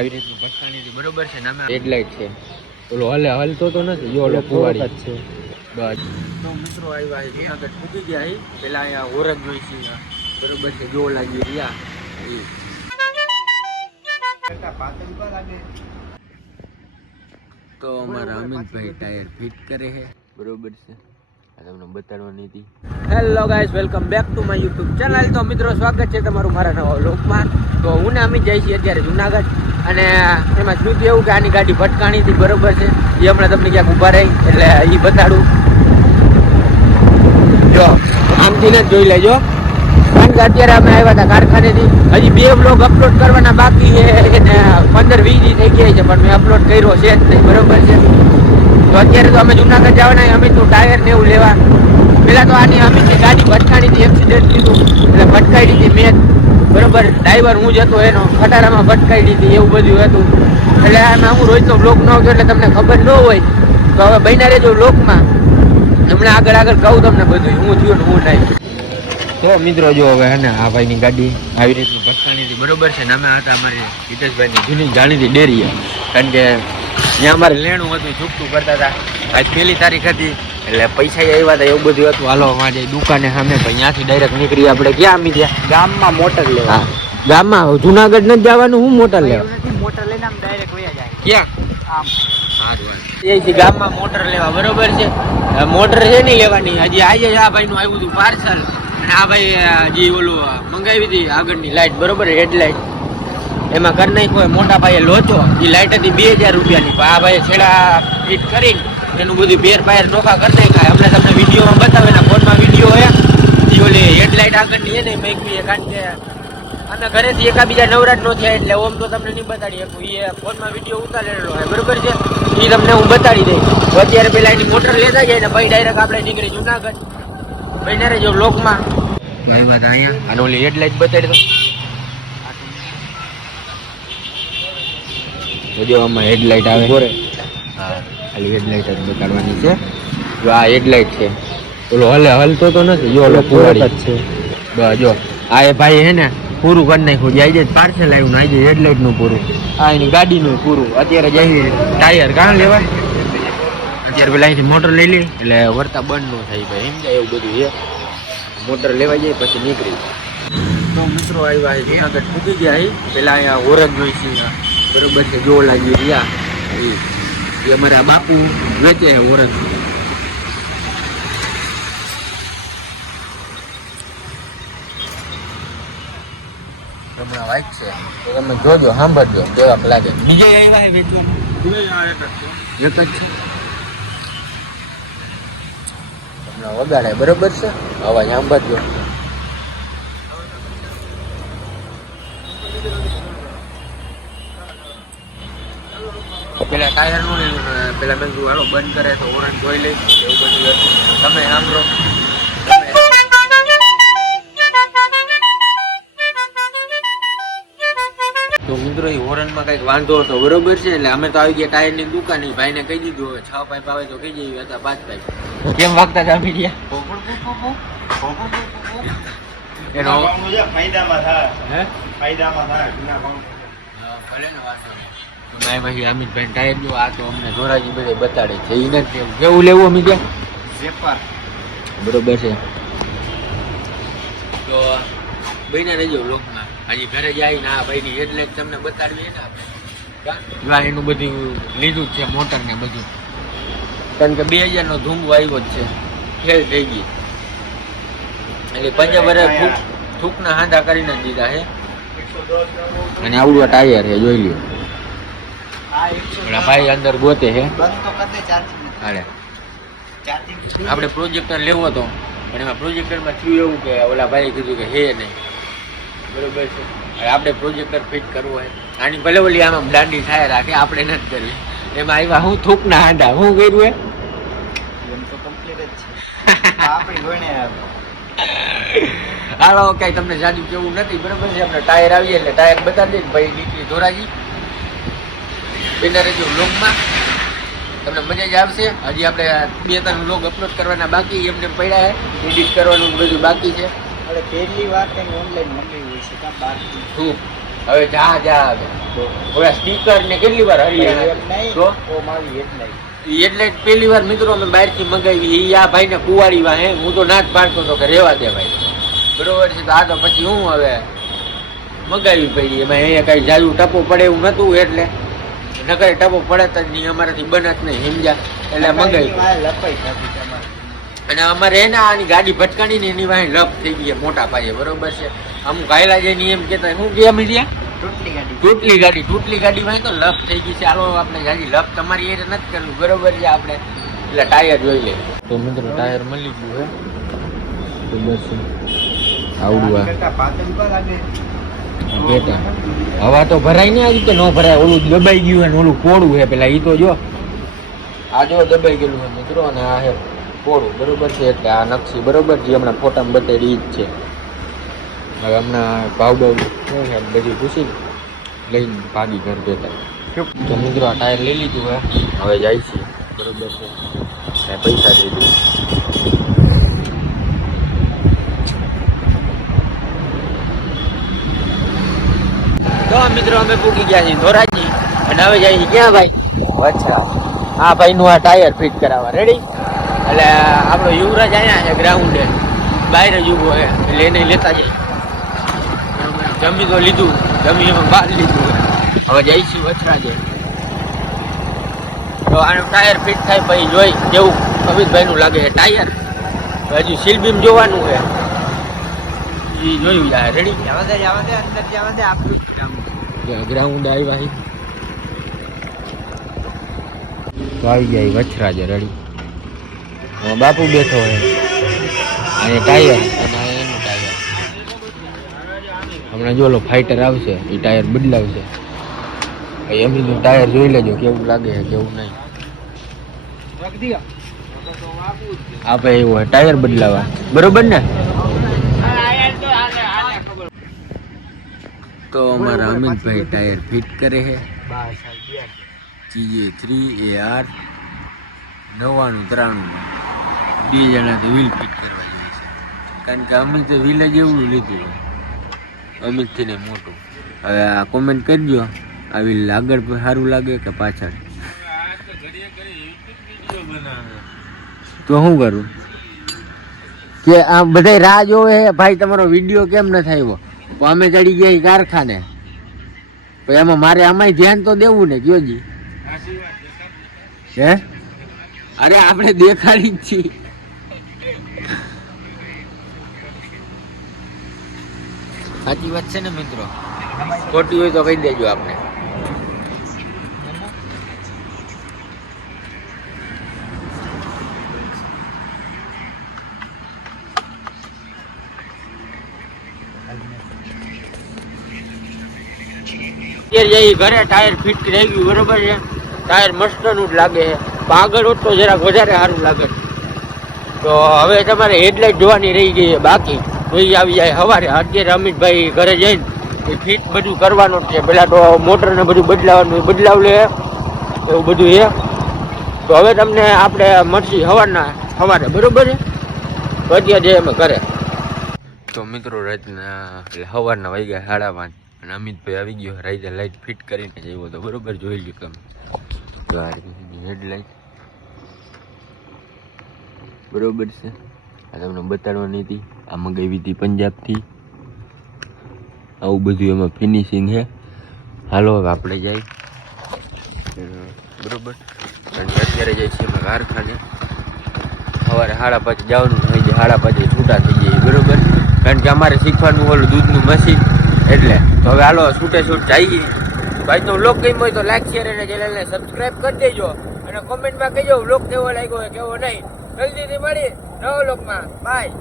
આવી રીતની ભટકાણી બરોબર છે નામે હેડલાઇટ છે ઓલો હલતો તો નથી જો ઓલો કુવાડી જ છે બસ તો મિત્રો આવ્યા છે જુનાગઢ પૂકી ગયા છે પેલા અહીંયા ઓરંગ જોઈ છે બરોબર છે જો લાગી રહ્યા તો અમારા અમિતભાઈ ટાયર ફિટ કરે છે બરોબર છે તમને બતાડવાની હતી. Hello guys, welcome back to my YouTube channel. તો મિત્રો સ્વાગત છે તમારું મારા નવા વ્લોગમાં. તો હું ને અમિત જઈએ છીએ અત્યારે જુનાગઢ અને એમાં શું થયું એવું કે આની ગાડી ભટકાણી હતી બરોબર છે એ હમણાં તમને ક્યાંક ઊભા રહી એટલે એ બતાડું. જો આમથી ને જોઈ લેજો કારણ કે અત્યારે અમે આવ્યા હતા કારખાનેથી. હજી 2 બ્લોગ અપલોડ કરવાના બાકી છે અને 15-20 દી થઈ ગયા છે પણ મેં અપલોડ કર્યો છે જ નહીં બરોબર છે. તો અત્યારે તો અમે જુનાગઢ જવાના અમિતનું ટાયર ને એવું લેવા. પેલા તો આની અમિતની ગાડી ભટકાણી હતી, એક્સિડન્ટ લીધું એટલે ભટકાઈ દીધી મેં બરોબર. ડ્રાઈવર હું જ હતો એનો, ખટારામાં ભટકાઈ દીધી એવું બધું હતું. એટલે આમાં હું રોજનો બ્લોગ ન હતો એટલે તમને ખબર ન હોય તો હવે બન્યા રહેજો બ્લોગમાં. હમણાં આગળ કહું તમને બધું હું થયું ને હું નહીં. તો મિત્રો જો હવે હે ને આ ભાઈની ગાડી આવી રીતની ભટકાણી હતી બરોબર છે. નામે હતા અમારી હિતેશભાઈની જૂની જાણીતી ડેરી, કારણ કે ત્યાં અમારે લેણું હતું, છૂટું કરતા હતા. આજ 1 તારીખ હતી એટલે પૈસા આવ્યા હતા એવું બધું હતું. હાલો અમારી દુકાને સામે ત્યાંથી ડાયરેક્ટ નીકળી આપણે ક્યાં અમી ત્યાં ગામમાં મોટર લેવા. હા ગામમાં જુનાગઢ નથી જવાનું, હું મોટર લેવા મોટર લઈને આમ ડાયરેક્ટ વયા જાય ક્યાં આમ એ ગામમાં મોટર લેવા બરોબર છે. મોટર છે નહીં લેવાની, હજી આજે આ ભાઈનું આવ્યું હતું પાર્સલ અને આ ભાઈ જે ઓલું મંગાવી હતી આગળની લાઈટ બરોબર હેડલાઇટ એમાં કરી નાખ્યો મોટા ભાઈએ લોચો. એ લાઈટ હતી 2000 રૂપિયાની પણ આ ભાઈએ છેડા ફિટ કરીને એનું બધું પેર પાયર નોખા કરી નાખ્યા. હમણાં તમને વિડીયોમાં બતાવે એના ફોનમાં વિડીયો હે એ ઓલી હેડલાઇટ આગળની છે ને મેકવી, કારણ કે અમે ઘરેથી એકાબીજા નવરાટ ન થયા એટલે ઓમ તો તમને નહીં બતાડી શકું. એ ફોનમાં વિડીયો ઉતારેલો હોય બરોબર છે, એ તમને હું બતાડી દઈશ. તો અત્યારે પેલા એની મોટર લેતા જાય ને ભાઈ ડાયરેક્ટ આપણે નીકળી જુનાગઢ. ભાઈ ના રહેજો બ્લોકમાં. તો એ વાત અહીંયા અને ઓલી હેડલાઇટ બતાડી દો. જો આમાં હેડલાઇટ આવે બોરે. હા ખાલી હેડલાઇટ જ બતાડવાની છે. જો આ હેડલાઇટ છે, ઓલો હલતો તો નથી જો ઓલો કુવાડી જ છે બસ. જો આ એ ભાઈ હે ને પૂરું કરી નાખ્યું. જાય છે પાર્સલ આવ્યું ને આજે હેડલાઇટ નું પૂરું, આ એની ગાડીનું પૂરું. અત્યારે જાય ટાયર કાં લેવાય, અત્યારે પેલા અહીંથી મોટર લઈ લે એટલે વર્તા બંધ ન થાય ભાઈ એમ જાય એવું બધું છે. મોટર લેવાઈ જાય પછી નીકળી. તો મિત્રો આવ્યા છે જુનાગઢ પૂકી ગયા છે. પેલા અહીંયા ઓરંગ જોઈ છે બરોબર છે જો લાગી રહ્યા એ અમારા બાપુ વેચે ઓરંગ. હમણાં વાઇક છે તો તમે જોજો સાંભળજો કેવાક લાગે. બીજે આવ્યા છે વેચવા એક જ છે હમણાં વગાડે બરોબર છે અવાજ સાંભળજો. પેલા ટાયર નું પેલા મેં કીધું હાલો બંધ કરે તો ઓરંગ જોઈ લઈ એવું બધું હતું. તમે સાંભળો. તો મિત્રો એ ઓરંગમાં કઈક વાંધો હતો બરોબર છે એટલે અમે તો આવી ગયા ટાયર ની દુકાન. ભાઈને કહી દીધું હવે 6 પાઇપ આવે તો કહી જઈએ હતા 5 પાઇપ. કેમ વાગતા હતા અમે ગયા એનો ફાયદામાં થાય હે ફાયદામાં થાય ભલે ને વાંધો નહીં. પછી અમિતભાઈ ટાયર જો આ તો અમને ધોરાજી બધે બતાડે છે એ નથી કેવું લેવું અમે ક્યાં વેપાર બરોબર છે. તો બહીને રહેજો લોકમાં. હજી ઘરે જાય ને આ ભાઈની હેડલાઇટ તમને બતાડવી ને આપણે એનું બધું લીધું જ છે મોટર ને બધું, કારણ કે 2000 નો ધૂમવો આવ્યો જ છે ફેલ થઈ ગઈ એટલે 5 વર્ષ થૂકના હાંધા કરીને જ દીધા છે. અને આવડું ટાયર છે જોઈ લ્યો. ભાઈ અંદર ગોતે છે. હાલે આપણે પ્રોજેક્ટર લેવો હતો પણ એમાં પ્રોજેક્ટરમાં થયું એવું કે ઓલા ભાઈએ કીધું કે હે નહીં બરોબર છે. આપણે પ્રોજેક્ટર ફિટ કરવું હોય આની ભલે ઓલી આમાં દાંડી થાય રાખે આપણે નથી કરવી. એમાં આવ્યા હું થૂકના હાંડા હું કર્યું એમ તો કમ્પ્લીટ જ છે આપણી જોઈને હાલો કઈ તમને જાજુ કેવું નથી બરોબર છે. આપણે ટાયર આવીએ એટલે ટાયર બતાવી દઈએ ભાઈ નીકળી ધોરાજી બેના રહેજો વ્લોગમાં. તમને મજા જ આવશે. હજી આપણે 2-3 વ્લોગ અપલોડ કરવાના બાકી એમને પડ્યા છે, એડિટ કરવાનું બધું બાકી છે. પહેલી વાર કંઈ ઓનલાઈન મંગાવ્યું હોય છે કાં બહાર શું હવે જા આવે ઓલા સ્ટીકર ને કેટલી વાર હરિયાણા તો એટલે પેલી વાર મિત્રો અમે બહાર થી મંગાવી આ ભાઈ ને કુવાડી વાહે હું તો ના જ પાડતો હતો કે રેવા દે ભાઈ બરોબર છે. તો આ તો પછી હું હવે મંગાવી પડી એમાં અહીંયા કઈ જાજુ ટપો પડે એવું નતું એટલે નકરે ટપો પડે જ નહીં અમારાથી બને જ નહીં સમજ્યા એટલે મંગાવી. અને અમારે એના આની ગાડી ભટકાણી ને એની વાહે લપ થઈ ગઈ મોટા પાયે બરોબર છે. અમુક ગાયલા જઈને એમ કેતા શું કે મીડિયા તૂટલી ગાડી માં તો લપ થઈ ગઈ છે. હાલો આપણે ગાડી લપ તમારી એ નથી કરવું બરોબર છે આપણે એટલે ટાયર જોઈ લે. તો મિત્રો ટાયર મળી ગયું હે તો બસ આવડું હવા તો ભરાય ને આજે તો ન ભરાય ઓલું દબાઈ ગયું ને ઓલું પોળું છે પેલા ઈ તો જો આ જો દબાઈ ગયેલું છે મિત્રો અને આ હે પોળું બરોબર છે એટલે આ નકશી બરોબર છે હમણાં ફોટામાં બતાવી જ છે. હવે હમણાં ભાવ શું છે બધી પૂછી લઈને ભાગી ઘર જતા. તો મિત્રો આ ટાયર લઈ લીધું હે હવે જાય છે બરોબર છે પૈસા દઈ દઉં. તો મિત્રો અમે પૂકી ગયા છીએ ધોરાજી અને હવે જાય ક્યાં ભાઈ અચ્છા આ ભાઈ નું આ ટાયર ફિટ કરાવવા રેડી. એટલે આપણો યુવરાજ અહીંયા છે ગ્રાઉન્ડે બહાર જ ઉભો છે એટલે એને લેતા જાય. જમી તો લીધું જમી એમાં બહાર લીધું હવે જાય છીએ વચરાજે. તો આનું ટાયર ફિટ થાય પછી જોઈ કેવું અમિતભાઈ નું લાગે છે ટાયર. હજુ સીલબીમ જોવાનું છે એ જોયું જાય રેડી. ગ્રાઉન્ડ આવ્યા તો આવી જાય વચરાજે રેડી. બાપુ બેઠો હોય અહીંયા ટાયર અને એનું ટાયર હમણાં જો ફાઈટર આવશે એ ટાયર બદલાવશે. એમનું ટાયર જોઈ લેજો કેવું લાગે છે કેવું નહીં. આપણે એવું હોય ટાયર બદલાવા બરોબર ને. તો અમારા અમિતભાઈ ટાયર ફિટ કરે છે GA3AR 9993 બે જણાથી વ્હીલ ફિટ કરવા જોઈએ છે કારણ કે અમિતે વ્હીલ જ એવું લીધું અમિતથી ને મોટું. હવે આ કોમેન્ટ કરજો આ વ્હીલ આગળ સારું લાગે કે પાછળ. તો શું કરું કે આ બધા રાહ જોવે ભાઈ તમારો વિડીયો કેમ ન થાય તો અમે ચડી ગયા કારખાને પછી એમાં મારે આમાંય ધ્યાન તો દેવું ને કયો જી હે અરે આપણે દેખાડી જ છીએ. સાચી વાત છે ને મિત્રો ખોટી હોય તો કહી દેજો આપણે. ઘરે ટાયર ફિટ રહી ગયું બરોબર છે. ટાયર મસ્તનું જ લાગે છે આગળ હોત તો જરાક વધારે સારું લાગે. તો હવે તમારે હેડલાઇટ જોવાની રહી ગઈ બાકી જોઈ આવી જાય સવારે. અત્યારે અમિતભાઈ ઘરે જઈને ફિટ બધું કરવાનું છે. પેલા તો મોટર ને બધું બદલાવાનું બદલાવ લે એવું બધું છે. તો હવે તમને આપણે મળશી સવારે બરોબર છે. તો અત્યારે જઈએ અમે ઘરે. તો મિત્રો રાતના એટલે સવારના વાગ્યા 5:30 અને અમિતભાઈ આવી ગયો રાઈડર લાઈટ ફિટ કરીને જઈવો તો બરોબર જોઈ લ્યો તમે. તો આ હેડલાઇટ બરોબર છે આ તમને બતાડવાની હતી. આ મંગાવી હતી પંજાબથી. આવું બધું એમાં ફિનિશિંગ છે. હાલો હવે આપણે જાય બરોબર. કારણ કે અત્યારે જાય છે એમાં કારખાને સવારે 5:30 જવાનું થઈ જાય 5:30 છૂટા થઈ જાય બરોબર. કારણ કે અમારે શીખવાનું ઓલું દૂધનું મશીન એટલે. તો હવે હાલો છૂટે છૂટ જઈએ. ભાઈ તો વ્લોગ ગમ્યો હોય તો લાઈક શેર અને ચેનલને સબસ્ક્રાઈબ કરી દેજો અને કોમેન્ટમાં કહેજો વ્લોગ કેવો લાગ્યો હોય કેવો નહીં. જલ્દીથી મળી નવો વ્લોગમાં. બાય.